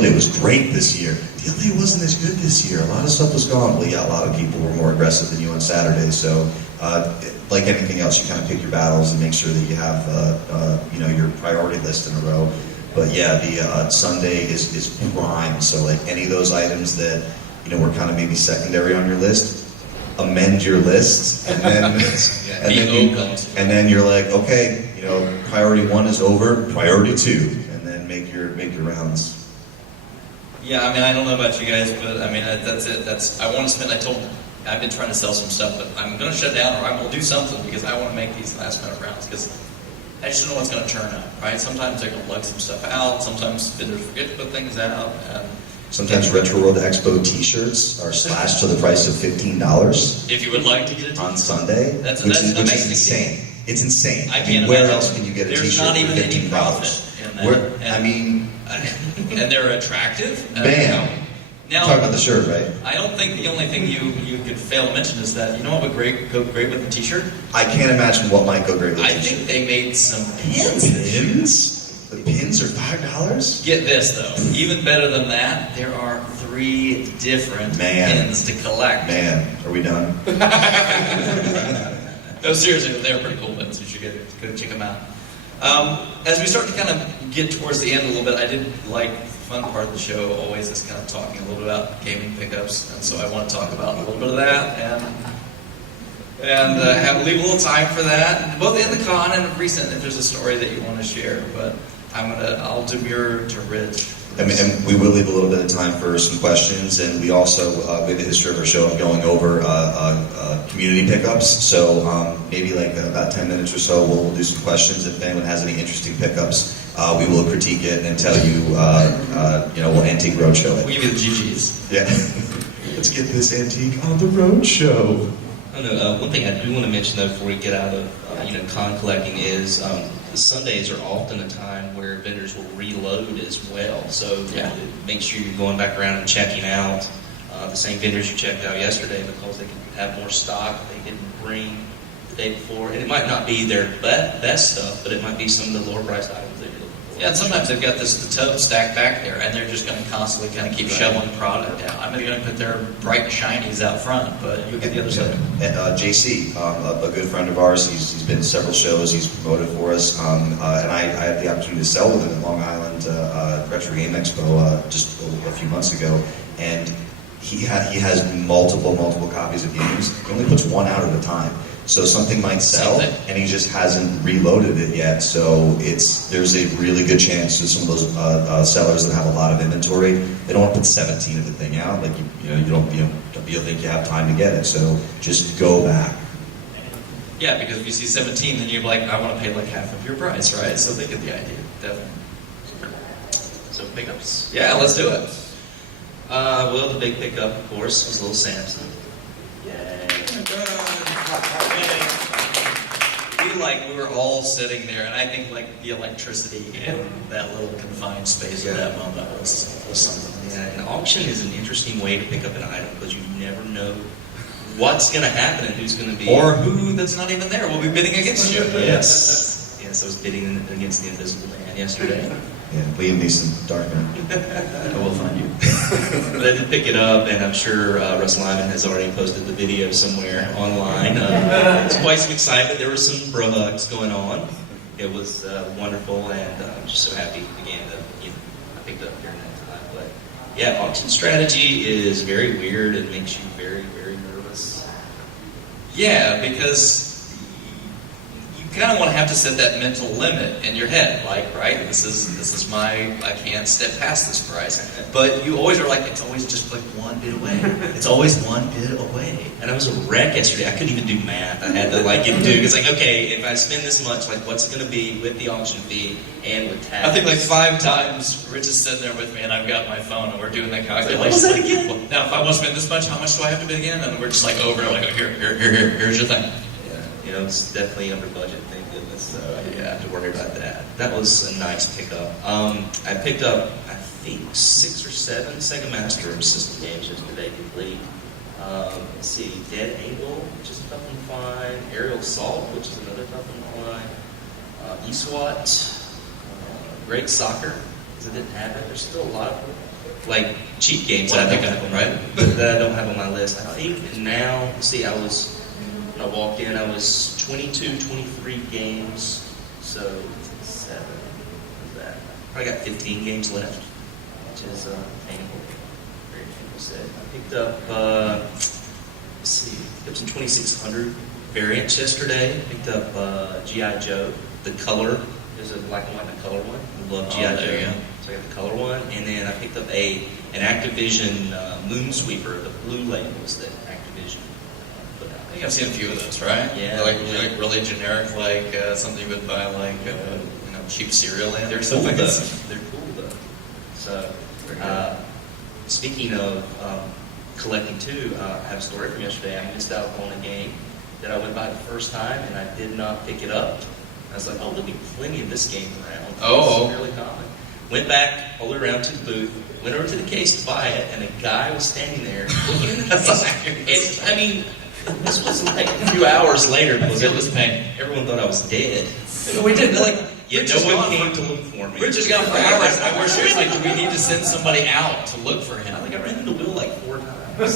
day was great this year. Deal day wasn't as good this year. A lot of stuff was gone. Well, yeah, a lot of people were more aggressive than you on Saturday. So like anything else, you kind of pick your battles and make sure that you have your priority list in a row. But yeah, the Sunday is prime. So any of those items that were kind of maybe secondary on your list, amend your list, and then and then you're okay, priority 1 is over, priority 2, and then make your rounds. Yeah, I don't know about you guys, but that's it. I want to spend. I've been trying to sell some stuff, but I'm going to shut down or I will do something because I want to make these last minute rounds because I just don't know what's going to turn up, right? Sometimes they're going to lug some stuff out. Sometimes vendors forget to put things out. Sometimes RetroWorld Expo T-shirts are slashed to the price of $15. If you would like to get a T-shirt on Sunday, that's which is insane. It's insane. I can't where imagine. else can you get a There's T-shirt not even for any $15? profit in that. And they're attractive. Bam. Now, talk about the shirt, right? I don't think the only thing you could fail to mention is that what would go great with the T-shirt? I can't imagine what might go great with a I T-shirt. think they made some pins. Pins? The pins are $5? Get this though, even better than that, there are 3 different pins to collect. Man, are we done? No, seriously, they're pretty cool pins. You should go check them out. As we start to kind of get towards the end a little bit, I did like the fun part of the show always is kind of talking a little bit about gaming pickups, and so I want to talk about a little bit of that and leave a little time for that, both in the con and recent. If there's a story that you want to share, but I'll demur to Rich. And we will leave a little bit of time for some questions, and we also, we have the history of our show of going over community pickups, so maybe about 10 minutes or so we'll do some questions. If anyone has any interesting pickups, we will critique it and tell you, we'll Antique Roadshow it. We'll give you the GGs. Yeah. Let's get this antique on the roadshow. One thing I do want to mention, though, before we get out of con collecting is the Sundays are often a time where vendors will reload as well. So make sure you're going back around and checking out the same vendors you checked out yesterday because they can have more stock they didn't bring the day before. And it might not be their best stuff, but it might be some of the lower priced items they were looking for. Yeah, and sometimes they've got the tub stacked back there, and they're just going to constantly kind of keep shoveling product out. I mean, they're going to put their bright and shinies out front, but you'll get the other side. And JC, a good friend of ours, he's been to several shows, he's promoted for us, and I had the opportunity to sell with him at Long Island RFG Expo just a few months ago, and he has multiple copies of games. He only puts one out at a time. So something might sell, and he just hasn't reloaded it yet. So there's a really good chance that some of those sellers that have a lot of inventory, they don't want to put 17 of the thing out. Like you don't think you have time to get it. So just go back. Yeah, because if you see 17, then you're like, I want to pay like half of your price, right? So they get the idea, definitely. So pickups. Yeah, let's do it. Well, the big pickup, of course, was little Samson. We were all sitting there, and I think like the electricity in that little confined space at that moment was something. Yeah, an auction is an interesting way to pick up an item because you never know what's going to happen and who's going to be. Or who that's not even there will be bidding against you. Yes. Yes, I was bidding against the Invisible Man yesterday. Yeah, Liam Neeson, Darkman. I will find you. But I did pick it up, and I'm sure Russ Lyman has already posted the video somewhere online. It's quite some excitement. There were some bro hugs going on. It was wonderful, and I'm just so happy again that I picked up during that time. But yeah, auction strategy is very weird. It makes you very, very nervous. Yeah, because you kind of want to have to set that mental limit in your head, like, right, this is my, I can't step past this price. But you always are like, it's always just like one bid away. It's always one bid away. And I was a wreck yesterday. I couldn't even do math. I had to it's like, okay, if I spend this much, like what's it going to be with the auction fee and with tax? I think like 5 times Rich is sitting there with me, and I've got my phone, and we're doing that calculation. What was that again? Well, now, if I want to spend this much, how much do I have to bid again? And we're just like over, like, here's your thing. Yeah, it's definitely under budget, thank goodness. So I didn't have to worry about that. That was a nice pickup. I picked up, I think, 6 or 7 Sega Master System games yesterday complete. Let's see, Dead Angle, which is a tough one to find. Aerial Assault, which is another tough one to find. eSWAT, Great Soccer, because I didn't have it. There's still a lot of like cheap games that I picked up, right? That I don't have on my list. I think now, when I walked in, I was 22, 23 games, so 7, what was that? I got 15 games left, which is painful, very painful set. I picked up, some 2600 variants yesterday. Picked up G.I. Joe, the color. There's a black and white and a color one. I love G.I. Joe. Yeah. So I got the color one, and then I picked up an Activision Moonsweeper, the blue labels that Activision put out. I think I've seen a few of those, right? Yeah. They're like really generic, like something you would buy like cheap cereal in or something. They're cool though. So, speaking of collecting too, I have a story from yesterday. I missed out on a game that I went by the first time, and I did not pick it up. I was like, oh, there'll be plenty of this game around. Oh. It's fairly common. Went back all the way around to the booth, went over to the case to buy it, and a guy was standing there looking in the case. And, I mean, this was like a few hours later because everyone thought I was dead. We did, like, Yet no one came to look for me. We're just gone for hours. And we're seriously like, do we need to send somebody out to look for him? I think I ran into Will like 4 times.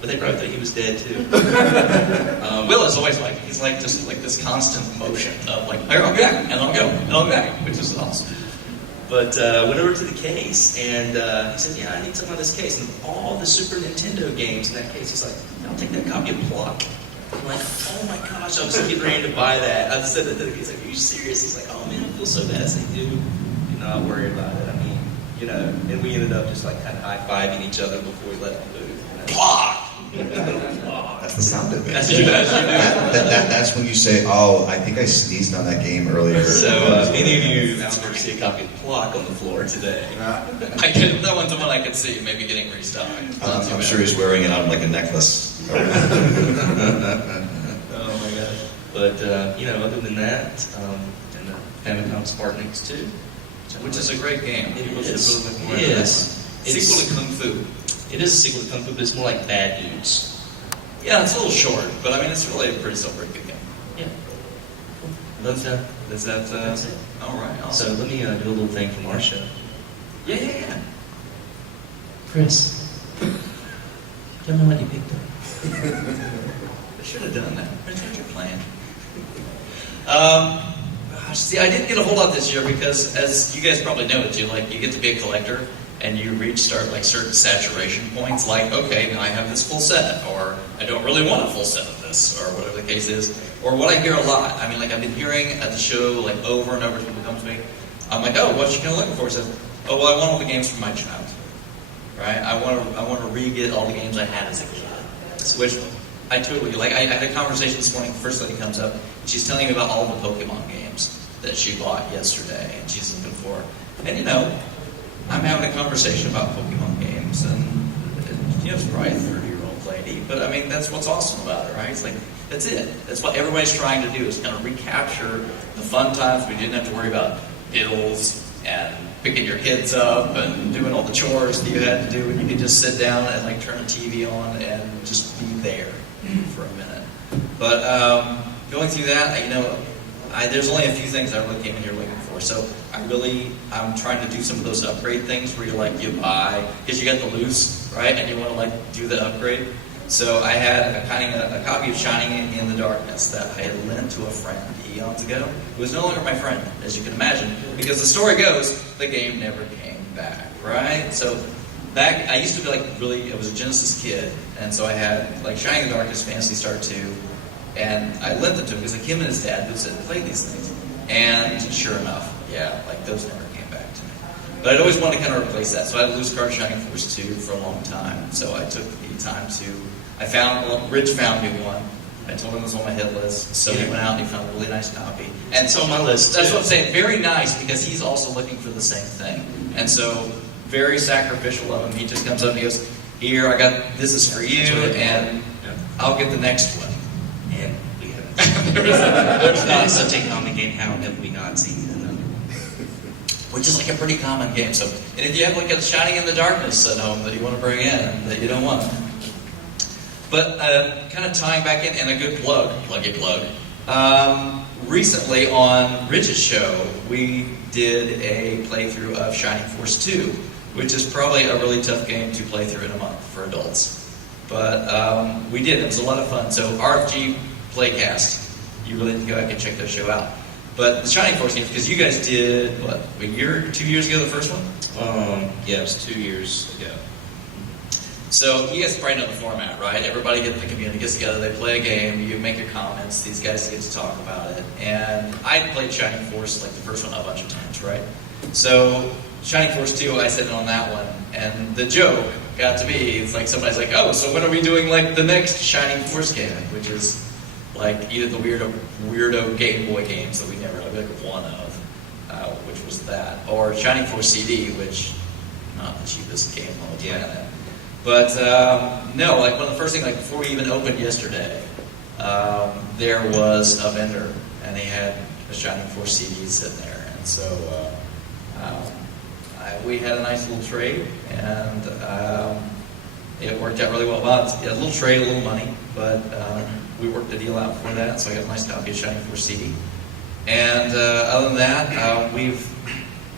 But they probably thought he was dead too. Will is always like, he's like just like this constant motion of like, I'll be back, and I'll go, and I'll be back, which is awesome. But went over to the case, and he said, yeah, I need some of this case. And all the Super Nintendo games in that case, he's like, I'll take that copy of Pluck. I'm like, oh my gosh, I was getting ready to buy that. I said that to the kid, he's like, are you serious? He's like, oh man, I feel so bad. I said, dude, do not worry about it. I mean, and we ended up just like kind of high-fiving each other before we left the booth. Pluck! That's the sound of it. That's when you say, oh, I think I sneezed on that game earlier. So, if any of you out there see a copy of Pluck on the floor today, that one's the one I could see maybe getting restocked. I'm sure he's wearing it on like a necklace. Oh my gosh. But, other than that, and the Famicom Spartan X2. Which is a great game. It People is. should really look more It at is. that. Sequel to Kung Fu. It is a sequel to Kung Fu, but it's more like Bad Dudes. Yeah, it's a little short, but I mean, it's really a pretty still pretty good game. Yeah. That's it. All right. So Awesome. let me do a little thing from our show. Yeah. Chris, tell me what you picked up. I should have done that. What's your plan? Gosh, see, I didn't get a whole lot this year because, as you guys probably know, too, like you get to be a collector and you start like certain saturation points. Like, okay, now I have this full set, or I don't really want a full set of this, or whatever the case is. Or what I hear a lot. I mean, like I've been hearing at the show, like over and over as people come to me. I'm like, oh, what you kind of looking for? He says, oh, well, I want all the games from my child. Right? I want to re-get all the games I had as a kid. Which I totally like. I had a conversation this morning. The first lady comes up, and she's telling me about all the Pokemon games that she bought yesterday, and she's looking for. And you know, I'm having a conversation about Pokemon games, and you know, it's probably a 30-year-old lady, but I mean, that's what's awesome about it, right? It's like that's it. That's what everybody's trying to do is kind of recapture the fun times we didn't have to worry about bills and picking your kids up and doing all the chores that you had to do, and you could just sit down and like turn a TV on and just be there for a minute. But going through that, you know, there's only a few things I really came in here looking for. So I'm trying to do some of those upgrade things where you buy, because you got the loose, right? And you want to like do the upgrade. So I had a copy of Shining in the Darkness that I had lent to a friend eons ago, who was no longer my friend, as you can imagine, because the story goes, the game never came back, right? So back, I used to be I was a Genesis kid, and so I had like Shining in the Darkness, Phantasy Star 2, and I lent them to him because like him and his dad would sit and play these things. And sure enough, yeah, like those never came back to me. But I'd always wanted to kind of replace that. So I had a loose card Shining Force 2 for a long time. So I took the time Rich found me one. I told him it was on my hit list. So he went out and he found a really nice copy. And so on my list, that's too. what I'm saying. Very nice because he's also looking for the same thing. And so very sacrificial of him. He just comes up and he goes, here, this is for you, and I'll get the next one. And we haven't. There's not such a common game. How have we not seen it? Which is like a pretty common game. So, and if you have like a Shining in the Darkness at home that you want to bring in that you don't want. But kind of tying back in, and a good plug. Recently on Rich's show, we did a playthrough of Shining Force 2, which is probably a really tough game to play through in a month for adults. But we did. It was a lot of fun. So RFG Playcast, you really need to go back and check their show out. But the Shining Force games, because you guys did, what, 2 years ago, the first one? Yeah, it was 2 years ago. So you guys probably know the format, right? Everybody in the community gets together, they play a game, you make your comments, these guys get to talk about it. And I played Shining Force, like the first one, a bunch of times, right? So Shining Force 2, I said it on that one, and the joke got to be, it's like somebody's like, oh, so when are we doing like the next Shining Force game? Which is like either the weirdo Game Boy games that we never had like one of, which was that, or Shining Force CD, which not the cheapest game on the planet. But no, like one of the first things, like before we even opened yesterday, there was a vendor, and he had a Shining Force CD sitting there, and so we had a nice little trade, and it worked out really well. Well, it's a little trade, a little money, but we worked the deal out for that, so I got a nice copy of Shining Force CD. And other than that, we've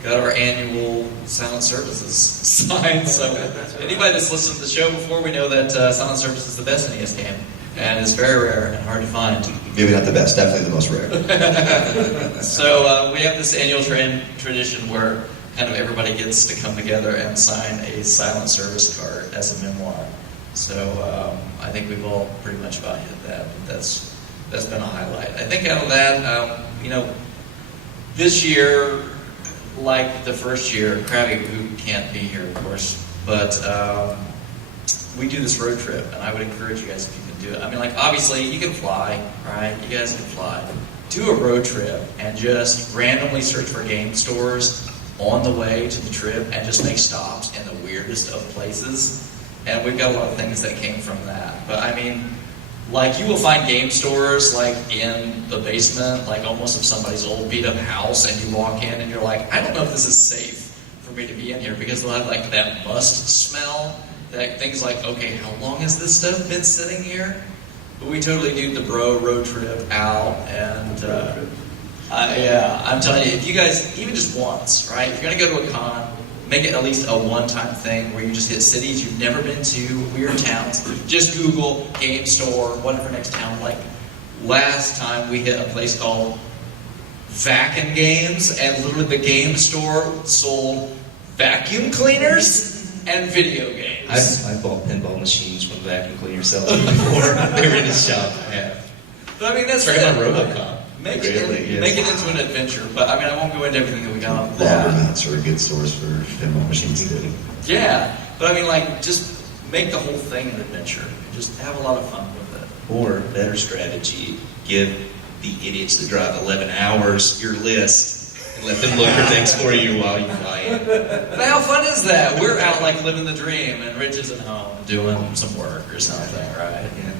got our annual Silent Services signed. So anybody that's listened to the show before, we know that Silent Service is the best NES game, and it's very rare and hard to find. Maybe not the best, definitely the most rare. So we have this annual tradition where kind of everybody gets to come together and sign a Silent Service card as a memoir. So I think we've all pretty much about hit that. But that's been a highlight. I think out of that, this year, like the first year, Krabby, who can't be here, of course, but we do this road trip, and I would encourage you guys if you can do it. I mean, like, obviously, you can fly, right? You guys can fly. Do a road trip and just randomly search for game stores on the way to the trip and just make stops in the weirdest of places. And we've got a lot of things that came from that. But, I mean, like, you will find game stores, like, in the basement, like, almost of somebody's old beat-up house, and you walk in, and you're like, I don't know if this is safe for me to be in here, because they'll have, like, that must smell, that things like, okay, how long has this stuff been sitting here? But we totally do the road trip out, and, Yeah, I'm telling you, if you guys, even just once, right? If you're gonna go to a con, make it at least a one-time thing where you just hit cities you've never been to, weird towns. Just Google game store, whatever next town. Like last time, we hit a place called Vacuum Games, and literally the game store sold vacuum cleaners and video games. I bought pinball machines from vacuum cleaner salesman before. They were in his shop. Yeah. But I mean, that's Right it. on RoboCop. Make Really, it yes. make it into an adventure. But I mean, I won't go into everything that we got on Laundromats are a good source for pinball machines too. Yeah, but I mean, like, just make the whole thing an adventure. Just have a lot of fun with it. Or, better strategy, give the idiots that drive 11 hours your list and let them look for things for you while you fly in. But how fun is that? We're out, like, living the dream, and Rich is at home doing some work or something, right? Yeah.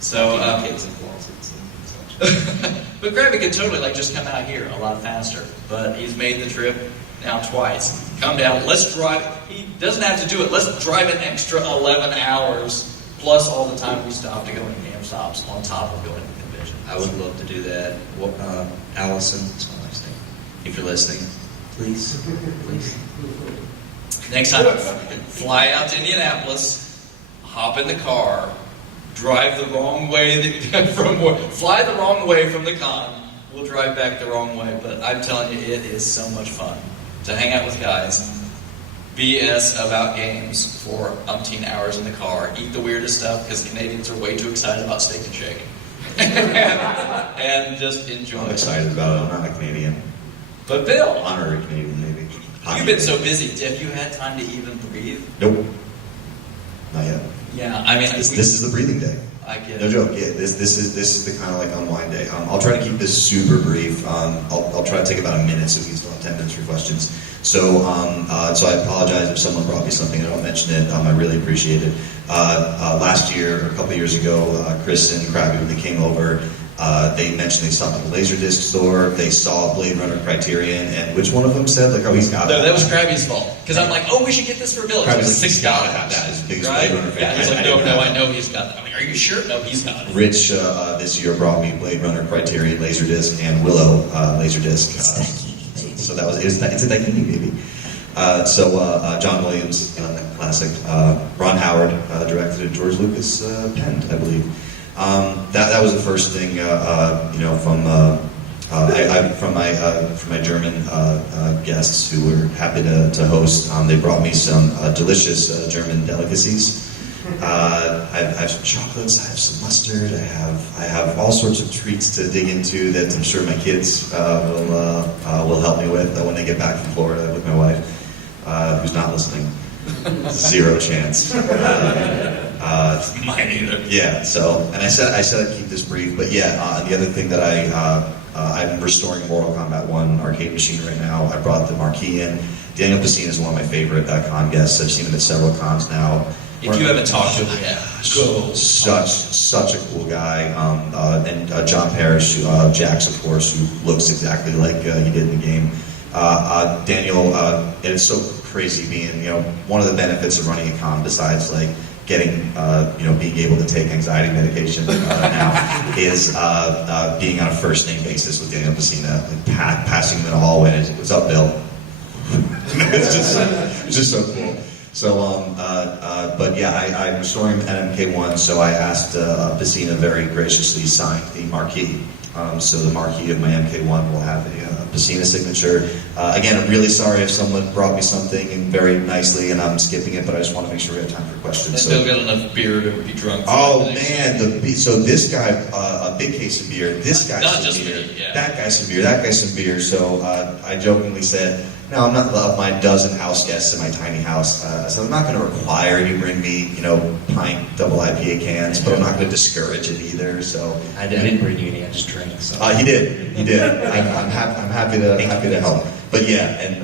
So, Kids in closets and such. but Krabby could totally, like, just come out here a lot faster. But he's made the trip now twice. Come down, let's drive. He doesn't have to do it. Let's drive an extra 11 hours, plus all the time we stop to go into GameStops on top of going to conventions. I would love to do that. Well, Allison, that's my last name. If you're listening, please. Next time, fly out to Indianapolis, hop in the car, drive the wrong way fly the wrong way from the con. We'll drive back the wrong way, but I'm telling you, it is so much fun to hang out with guys, BS about games for umpteen hours in the car, eat the weirdest stuff because Canadians are way too excited about Steak and Shake, and just enjoy. I'm excited about it. I'm not a Canadian. But Bill, Honorary Canadian, maybe. you've been so busy. Have you had time to even breathe? Nope. Not yet. Yeah, I mean, This is the breathing day. I get No it. joke. Yeah, this is the kind of like unwind day. I'll try to keep this super brief. I'll try to take about a minute so we can still have 10 minutes for questions. So so I apologize if someone brought me something and I don't mention it. I really appreciate it. Last year, or a couple years ago, Chris and Krabby, when they came over, they mentioned they stopped at the Laserdisc store. They saw Blade Runner Criterion, and which one of them said, like, oh, he's got it. No, that was Krabby's fault. Because I'm like, oh, we should get this for Bill. Krabby's It's like, like he's gotta have that. He's the biggest right? Blade Runner fan. Yeah, he's I like, didn't no, know I that. know he's got it. I'm like, are you sure? No, he's got it. Rich this year brought me Blade Runner Criterion Laserdisc and Willow Laserdisc. So that was it's a Daikini baby. John Williams, classic. Ron Howard directed it. George Lucas penned, I believe. That was the first thing, from my German guests who were happy to host. They brought me some delicious German delicacies. I have some chocolates. I have some mustard. I have all sorts of treats to dig into that I'm sure my kids will help me with when they get back from Florida with my wife, who's not listening. Zero chance. Mine either. Yeah. So, and I said I'd keep this brief, but yeah. The other thing that I'm restoring Mortal Kombat 1 arcade machine right now. I brought the marquee in. Daniel Pacina is one of my favorite con guests. I've seen him at several cons now. If you haven't talked to him yet, go. Such a cool guy. And John Parrish, Jax, of course, who looks exactly like he did in the game. Daniel, and it's so crazy being, one of the benefits of running a con, besides like getting, being able to take anxiety medication now, is being on a first name basis with Daniel Pacina, and passing him in the hallway. And what's up, Bill? it's just so cool. So, but yeah, I'm restoring NMK1, so I asked Pacina very graciously signed the marquee. So the marquee of my MK1 will have a Pacina signature. Again, I'm really sorry if someone brought me something and very nicely and I'm skipping it, but I just want to make sure we have time for questions. And Bill got enough beer to be drunk. Oh man, so this guy, a big case of beer. This guy's Not some just beer. me, yeah. That guy's some beer. That guy's some beer. So I jokingly said, "No, I'm not of my dozen house guests in my tiny house. So I'm not going to require you bring me, pint double IPA cans, but I'm not going to discourage it either." So I didn't bring you any, I just drank. So. he did. I'm happy to help. But yeah, and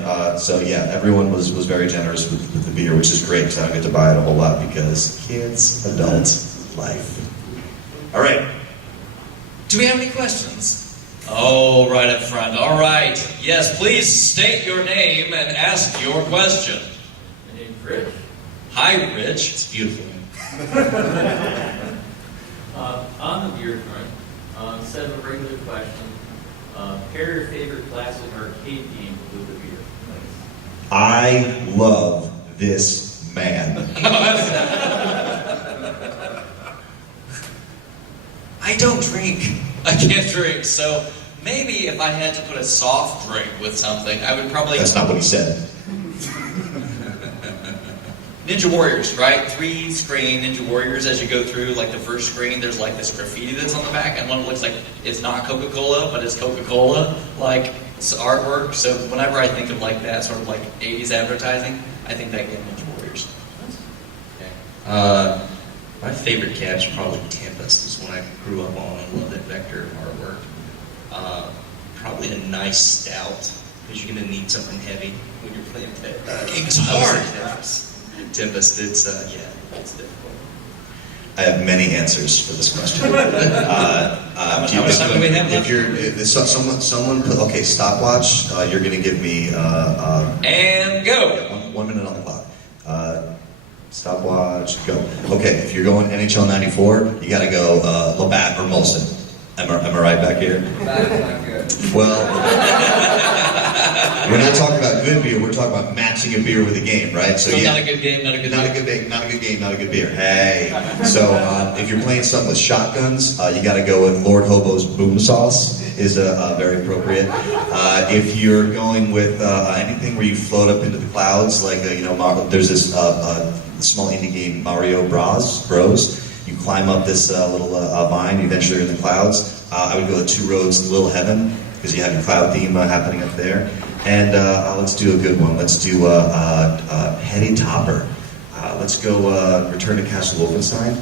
everyone was very generous with the beer, which is great because I don't get to buy it a whole lot because kids, adults, life. All right. Do we have any questions? Oh, right up front. All right. Yes, please state your name and ask your question. My name's Rich. Hi, Rich. It's beautiful. On the beer front, instead of a regular question, Pair your favorite classic arcade game with a beer. I love this man. I don't drink. I can't drink, so maybe if I had to put a soft drink with something, I would probably... That's not what he said. Ninja Warriors, right? 3-screen Ninja Warriors. As you go through, like the first screen, there's like this graffiti that's on the back, and one looks like it's not Coca-Cola, but it's Coca-Cola, like it's artwork. So whenever I think of like that sort of like 80s advertising, I think that game Ninja Warriors. Okay. My favorite catch is probably Tempest. Is one I grew up on and love that vector artwork. Probably a nice stout, because you're going to need something heavy when you're playing Game is hard. Tempest, it's difficult. I have many answers for this question. How much time do we have left? If someone put, okay, stopwatch, you're going to give me... And go! Yeah, 1 minute on the clock. Stopwatch, go. Okay, if you're going NHL 94, you got to go Labatt or Molson. Am I right back here? Well, we're not talking about good beer. We're talking about matching a beer with a game, right? So yeah, not a good game, not a good not a good game, not a good game, not a good beer. Hey, so if you're playing something with shotguns, you got to go with Lord Hobo's Boom Sauce. Is very appropriate. If you're going with anything where you float up into the clouds, like there's this small indie game Mario Bros. You climb up this little vine, eventually you're in the clouds. I would go with Two Roads, Little Heaven, because you have your cloud theme happening up there. And let's do a good one. Let's do Heady Topper. Let's go Return to Castle Wolfenstein.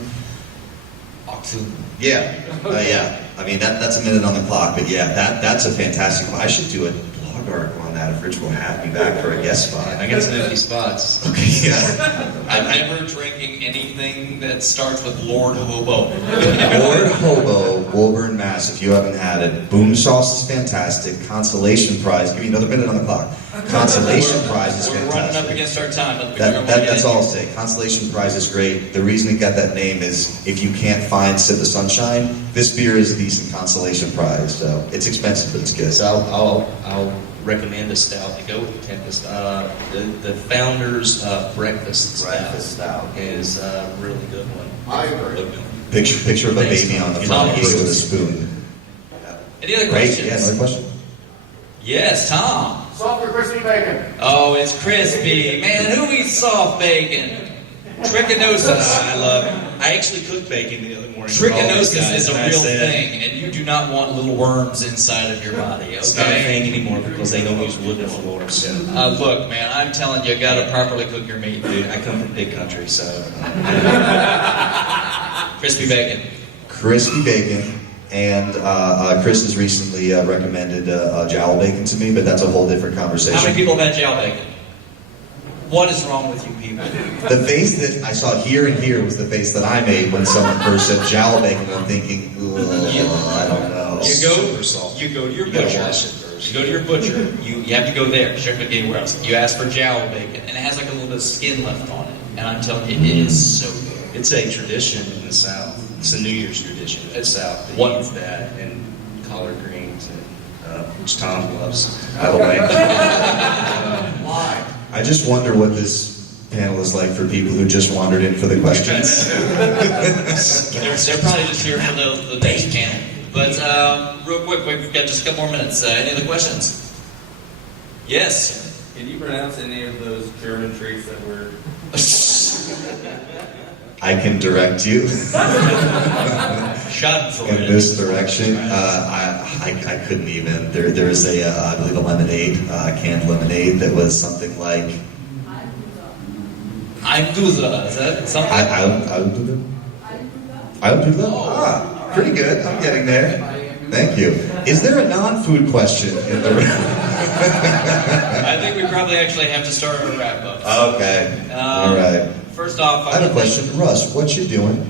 Yeah, yeah. I mean, that's a minute on the clock, but yeah, that's a fantastic one. I should do a blog article on that if Rich will have me back for a guest spot. I got some empty spots. Okay, yeah. I'm never drinking anything that starts with Lord Hobo. Lord Hobo, Woburn, Mass. If you haven't had it, Boom Sauce is fantastic. Consolation prize. Give me another minute on the clock. Consolation prize is We're fantastic. running up against our time. That's all I'll say. Consolation prize is great. The reason it got that name is if you can't find Sip the Sunshine, this beer is a decent consolation prize. So it's expensive, but it's good. So I'll recommend a stout to go with the Tempest. The Founder's Breakfast Stout. is a really good one. I agree. Picture of a baby on the front eating with a spoon. Any other Great. questions? Yeah, another question? Yes, Tom. Soft or crispy bacon? Oh, it's crispy. Man, who eats soft bacon? Trichinosis. I love it. I actually cooked bacon the other morning. Trichinosis is a real thing, and you do not want little worms inside of your body, okay? It's not a thing anymore because they don't use wooden floors. So. Look, man, I'm telling you, you gotta properly cook your meat, dude. I come from big country, so. Crispy bacon. Crispy bacon. And Chris has recently recommended jowl bacon to me, but that's a whole different conversation. How many people have had jowl bacon? What is wrong with you people? The face that I saw here and here was the face that I made when someone first said jowl bacon. I'm thinking, I don't know. You go to your butcher. You go to your butcher. You have to go there. You shouldn't go anywhere else. You ask for jowl bacon, and it has like a little bit of skin left on it. And I'm telling you, it is so good. It's a tradition in the South. It's a New Year's tradition in the South. They What? use that and collard greens, and, which Tom loves, by the way. Why? I just wonder what this panel is like for people who just wandered in for the questions. They're probably just here for the next panel. But real quick, we've got just a couple more minutes. Any other questions? Yes. Can you pronounce any of those German treats that were... I can direct you in Schadenfreude. this direction. I couldn't even. There was I believe a lemonade, canned lemonade that was something like. I'm Duza. Is that something? I'll do that. I'll do that. Ah, pretty good. I'm getting there. Thank you. Is there a non-food question in the room? I think we probably actually have to start our wrap up. Okay. All right. First off, I have a question. Russ, what you doing?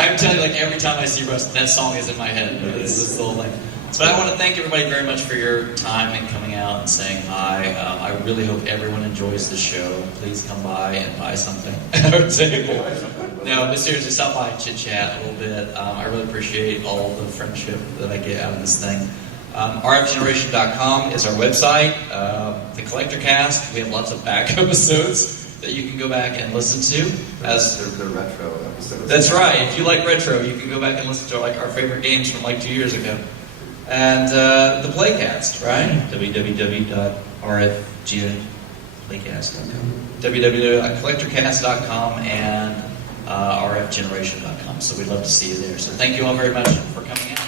I'm telling you, like every time I see Russ, that song is in my head. It's this little thing. So I want to thank everybody very much for your time and coming out and saying hi. I really hope everyone enjoys the show. Please come by and buy something at our table. No, but seriously, stop by and chit-chat a little bit. I really appreciate all the friendship that I get out of this thing. RFGeneration.com is our website. The Collectorcast, we have lots of back episodes that you can go back and listen to. As the retro episodes. That's right. If you like retro, you can go back and listen to like our favorite games from like 2 years ago. And the Playcast, right? www.rfgplaycast.com. www.collectorcast.com and rfgeneration.com. So we'd love to see you there. So thank you all very much for coming out.